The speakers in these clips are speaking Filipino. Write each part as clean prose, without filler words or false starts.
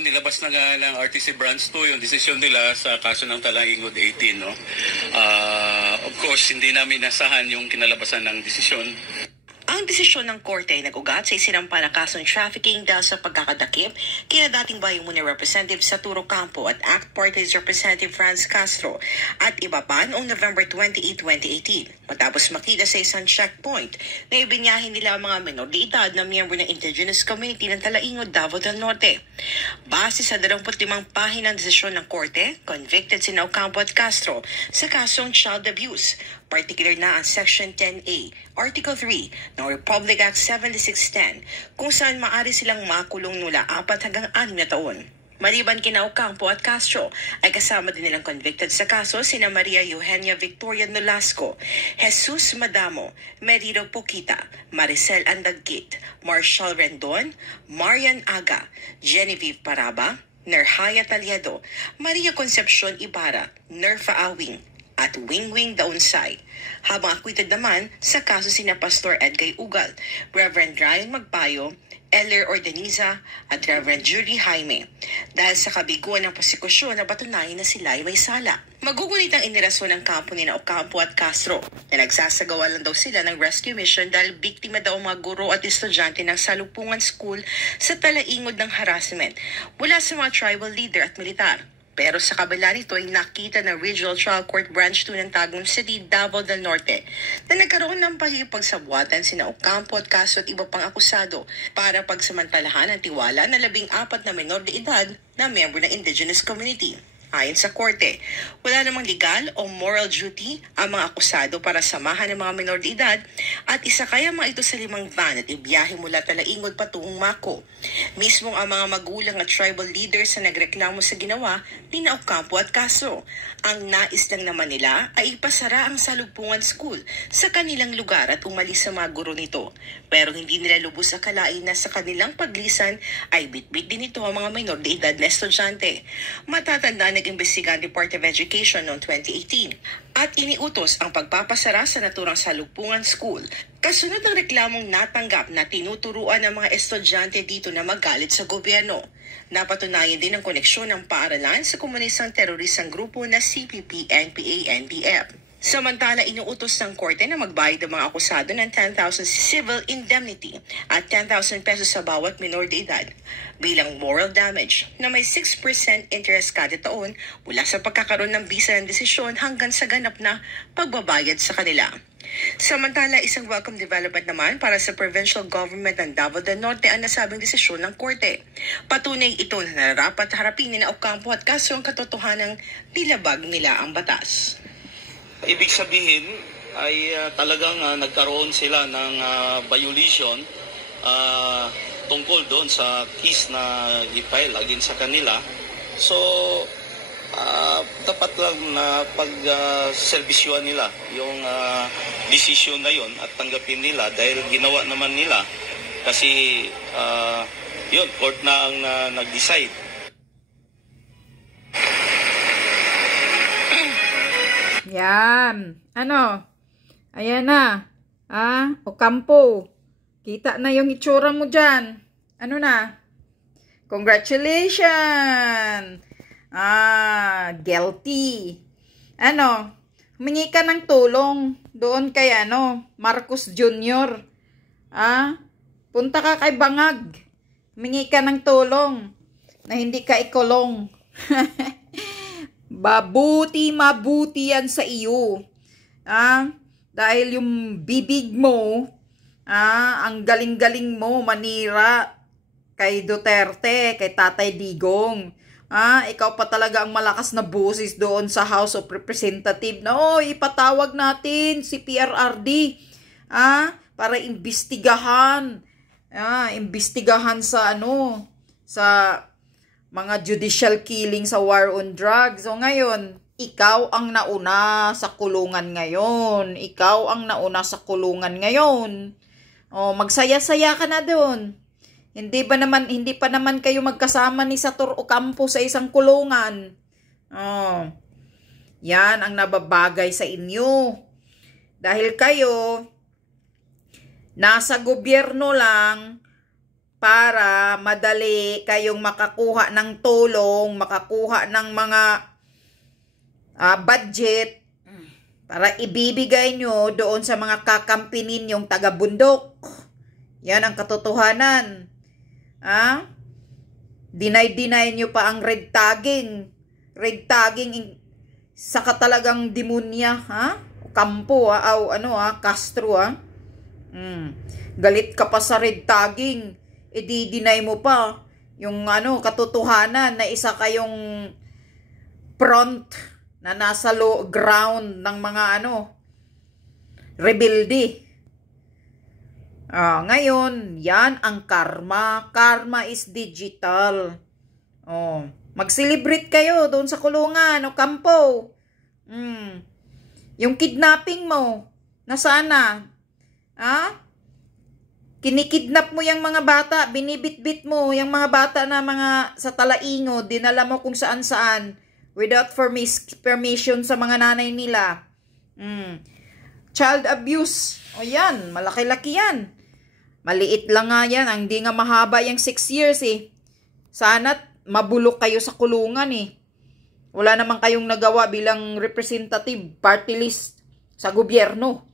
Nilabas na nga ng RTC Branch 2 yung desisyon nila sa kaso ng Talaingod 18. No? Of course, hindi namin nasahan yung kinalabasan ng desisyon. Ang desisyon ng korte ay nag-ugat sa isinampa na kasong trafficking dahil sa pagkakadakip kina dating Bayong-Muni Representative Saturo Campo at ACT Party's Representative Franz Castro at iba pa noong November 28, 2018 matapos makita sa isang checkpoint na ibinyahin nila ang mga menor de edad na miyembro ng indigenous community ng Talaingod, Davao del Norte. Base sa 25 pahinang desisyon ng korte, convicted sina Ocampo at Castro sa kasong child abuse, particular na ang Section 10A, Article 3 ng Republic Act 7610 kung saan maaari silang makulong mula 4 hanggang 6 na taon. Maliban kina Ocampo at Castro ay kasama din nilang convicted sa kaso sina Maria Eugenia Victoria Nolasco, Jesus Madamo, Meriro Pukita, Maricel Andagkit, Marshall Rendon, Marian Aga, Genevieve Paraba, Nerhaya Talyado, Maria Concepcion Ibarra, Nerfa Awing, at Wingwing Daunsay. Habang acquitted naman sa kaso sina Pastor Edgay Ugal, Reverend Ryan Magpayo, Eller Ordeniza at Reverend Julie Jaime dahil sa kabiguan ng prosekusyon na patunayan na sila ay may sala. Magugunit ang inirason ng kampo ni Ocampo at Castro na nagsasagawa lang daw sila ng rescue mission dahil biktima daw mga guro at estudyante ng Salupungan School sa Talaingod ng harassment mula sa mga tribal leader at militar. Pero sa kabila nito ay nakita ng Regional Trial Court Branch 2 ng Tagum City, Davao del Norte na nagkaroon ng pakikipagsabwatan sina Ocampo at Castro at iba pang akusado para pagsamantalahan ang tiwala na 14 na menor de edad na miyembro ng indigenous community. Ayon sa korte, wala namang legal o moral duty ang mga akusado para samahan ng mga menor de edad at isakay ang mga ito sa 5 van at ibiyahe mula Talaingod patungong Mako. Mismong ang mga magulang at tribal leaders na nagreklamo sa ginawa ni Ocampo at Castro. Ang nais lang naman nila ay ipasara ang Salupungan School sa kanilang lugar at umalis sa mga guro nito. Pero hindi nila lubos akalain na sa kanilang paglisan ay bitbit din ito ang mga minor de edad na estudyante. Matatanda nag-imbestiga ang Department of Education noong 2018 at iniutos ang pagpapasara sa naturang Salupungan School. Kasunod ng reklamong natanggap na tinuturuan ng mga estudyante dito na magalit sa gobyerno. Napatunayan din ang koneksyon ng paaralan sa komunistang teroristang grupo na CPP, NPA, NDF. Samantala, inuutos ng korte na magbayad ang mga akusado ng 10,000 civil indemnity at 10,000 pesos sa bawat minor de edad bilang moral damage na may 6% interest kada taon mula sa pagkakaroon ng bisa ng desisyon hanggang sa ganap na pagbabayad sa kanila. Samantala, isang welcome development naman para sa provincial government ng Davao del Norte ang nasabing desisyon ng korte. Patunay ito na narapat harapin ni Ocampo at Castro ang katotohanang nilabag nila ang batas. Ibig sabihin ay talagang nagkaroon sila ng violation tungkol doon sa case na i-file against sa kanila. So, dapat lang na pag-servisyoan nila yung decision na yon at tanggapin nila dahil ginawa naman nila kasi yun, court na ang nag-decide. Yan. Ano? Ayan na. Ocampo. Kita na yung itsura mo dyan. Ano na? Congratulations! Guilty. Ano? Humingi ka ng tulong doon kay Marcos Jr. Punta ka kay Bangag. Humingi ka ng tulong na hindi ka ikulong. Mabuti yan sa iyo. Dahil yung bibig mo, ang galing-galing mo manira kay Duterte, kay Tatay Digong. Ikaw pa talaga ang malakas na boses doon sa House of Representatives na, ipatawag natin si PRRD, para imbestigahan. Imbestigahan sa sa mga judicial killing sa war on drugs. So ngayon, ikaw ang nauna sa kulungan ngayon. Magsaya-saya ka na doon. Hindi pa naman kayo magkasama ni Sator Ocampo sa isang kulungan. Yan ang nababagay sa inyo. Dahil kayo nasa gobyerno lang, para madali kayong makakuha ng tulong, makakuha ng mga budget para ibibigay nyo doon sa mga kakampi ninyong taga-bundok. Yan ang katotohanan. Deny nyo pa ang red tagging. Red tagging sa katalagang demonya, Kampo, Castro, Galit ka pa sa red tagging. I-deny mo pa yung katotohanan na isa kayong front na nasa ground ng mga rebelde. Ngayon, yan ang karma. Karma is digital. Mag-celebrate kayo doon sa kulungan o kampo. Yung kidnapping mo, nasaan na? Kinikidnap mo yung mga bata, binibitbit mo yung mga bata na mga sa talaingo, dinala mo kung saan-saan without permission sa mga nanay nila. Child abuse. O yan, malaki-laki yan. Maliit lang nga yan, hindi nga mahaba yung 6 years Sana't mabulok kayo sa kulungan Wala naman kayong nagawa bilang representative party list sa gobyerno.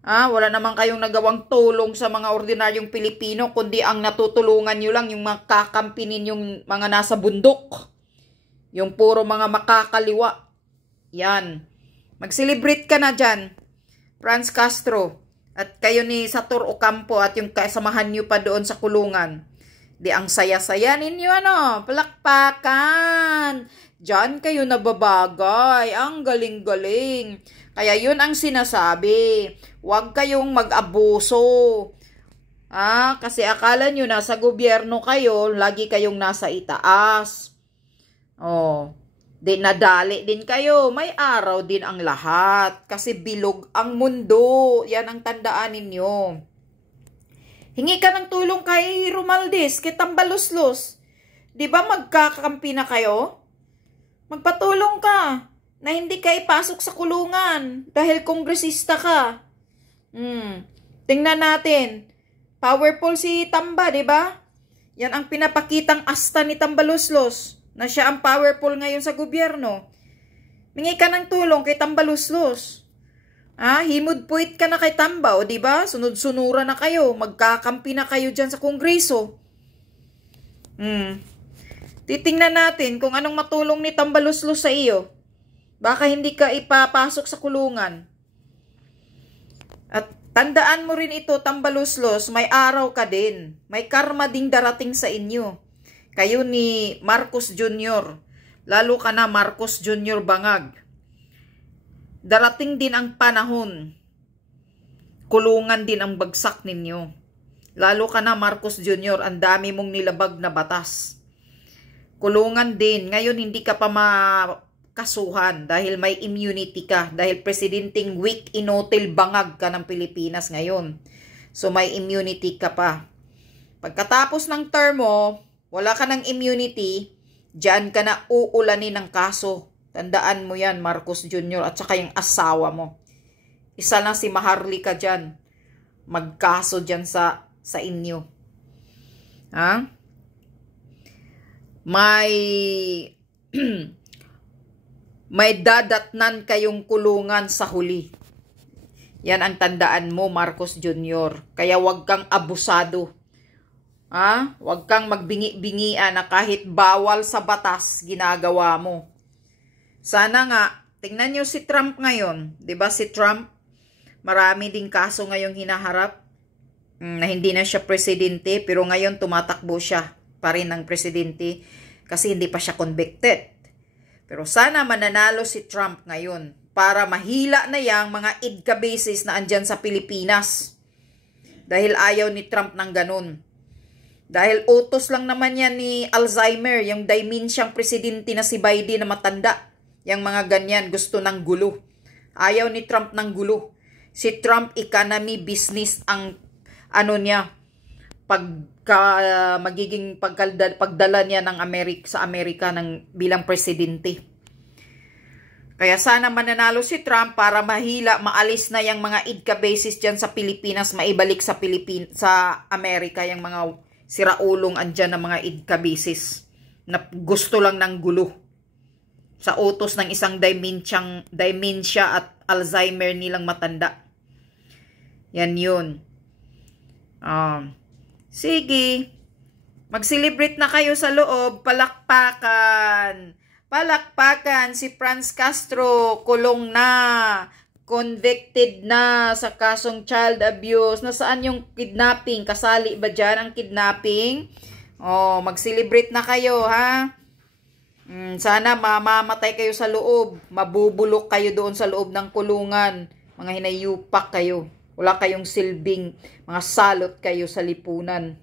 Wala naman kayong nagawang tulong sa mga ordinaryong Pilipino, kundi ang natutulungan nyo lang yung mga kakampi ninyong mga nasa bundok. Yung puro mga makakaliwa. Yan. Mag-celebrate ka na dyan, Franz Castro. At kayo ni Sator Ocampo at yung kasamahan nyo pa doon sa kulungan. Di ang saya-saya ninyo, palakpakan. Diyan kayo nababagay. Ang galing-galing. Kaya yun ang sinasabi. Huwag kayong mag-abuso. Kasi akala nyo nasa gobyerno kayo, lagi kayong nasa itaas. Nadali din kayo. May araw din ang lahat. Kasi bilog ang mundo. Yan ang tandaan ninyo. Hingi ka ng tulong kay Romualdez, kay Tambaluslos. Di ba magkakampi na kayo? Magpatulong ka na hindi ka ipasok sa kulungan dahil kongresista ka. Tingnan natin. Powerful si Tamba, di ba? Yan ang pinapakitang asta ni Tambaluslos, na siya ang powerful ngayon sa gobyerno. Mingi ka ng tulong kay Tambaluslos. Himod-puit ka na kay Tamba, o diba? Sunod-sunura na kayo. Magkakampi na kayo dyan sa kongreso. Titingnan natin kung anong matulong ni Tambaluslos sa iyo. Baka hindi ka ipapasok sa kulungan. At tandaan mo rin ito, Tambaluslos, may araw ka din. May karma ding darating sa inyo. Kayo ni Marcos Jr. Lalo ka na Marcos Jr. Bangag. Darating din ang panahon. Kulungan din ang bagsak ninyo. Lalo ka na Marcos Jr. Ang dami mong nilabag na batas. Kulungan din. Ngayon hindi ka pa makasuhan dahil may immunity ka. Dahil presidenteng weak inotil bangag ka ng Pilipinas ngayon. So may immunity ka pa. Pagkatapos ng term mo, wala ka ng immunity, diyan ka na uulanin ng kaso. Tandaan mo yan, Marcos Jr. at saka yung asawa mo. Isa lang si Maharlika dyan. Magkaso dyan sa inyo. May dadatnan kayong kulungan sa huli. Yan ang tandaan mo, Marcos Jr. Kaya wag kang abusado. Wag kang magbingi-bingian na kahit bawal sa batas, ginagawa mo. Sana nga, tingnan nyo si Trump ngayon. Diba si Trump? Marami ding kaso ngayong hinaharap na hindi na siya presidente, pero ngayon tumatakbo siya pa rin ng presidente kasi hindi pa siya convicted. Pero sana mananalo si Trump ngayon para mahila na yang mga IDCA bases na andyan sa Pilipinas. Dahil ayaw ni Trump ng ganun. Dahil utos lang naman yan ni Alzheimer, yung dimensyang presidente na si Biden na matanda. Yung mga ganyan, gusto ng gulo. Ayaw ni Trump ng gulo. Si Trump, economy, business, ang niya, magiging pagdala niya ng sa Amerika bilang presidente. Kaya sana mananalo si Trump para maalis na yung mga IDCA bases dyan sa Pilipinas, maibalik sa Amerika yung mga siraulong andyan ng mga idkabisis na gusto lang ng gulo sa utos ng isang dementia at Alzheimer nilang matanda. Yan yun. Sige, mag-celebrate na kayo sa loob, palakpakan. Palakpakan, si Franz Castro, kulong na. Convicted na sa kasong child abuse. Nasaan yung kidnapping? Kasali ba dyan ang kidnapping? Mag-celebrate na kayo, ha? Sana mamamatay kayo sa loob. Mabubulok kayo doon sa loob ng kulungan. Mga hinayupak kayo. Wala kayong silbing. Mga salot kayo sa lipunan.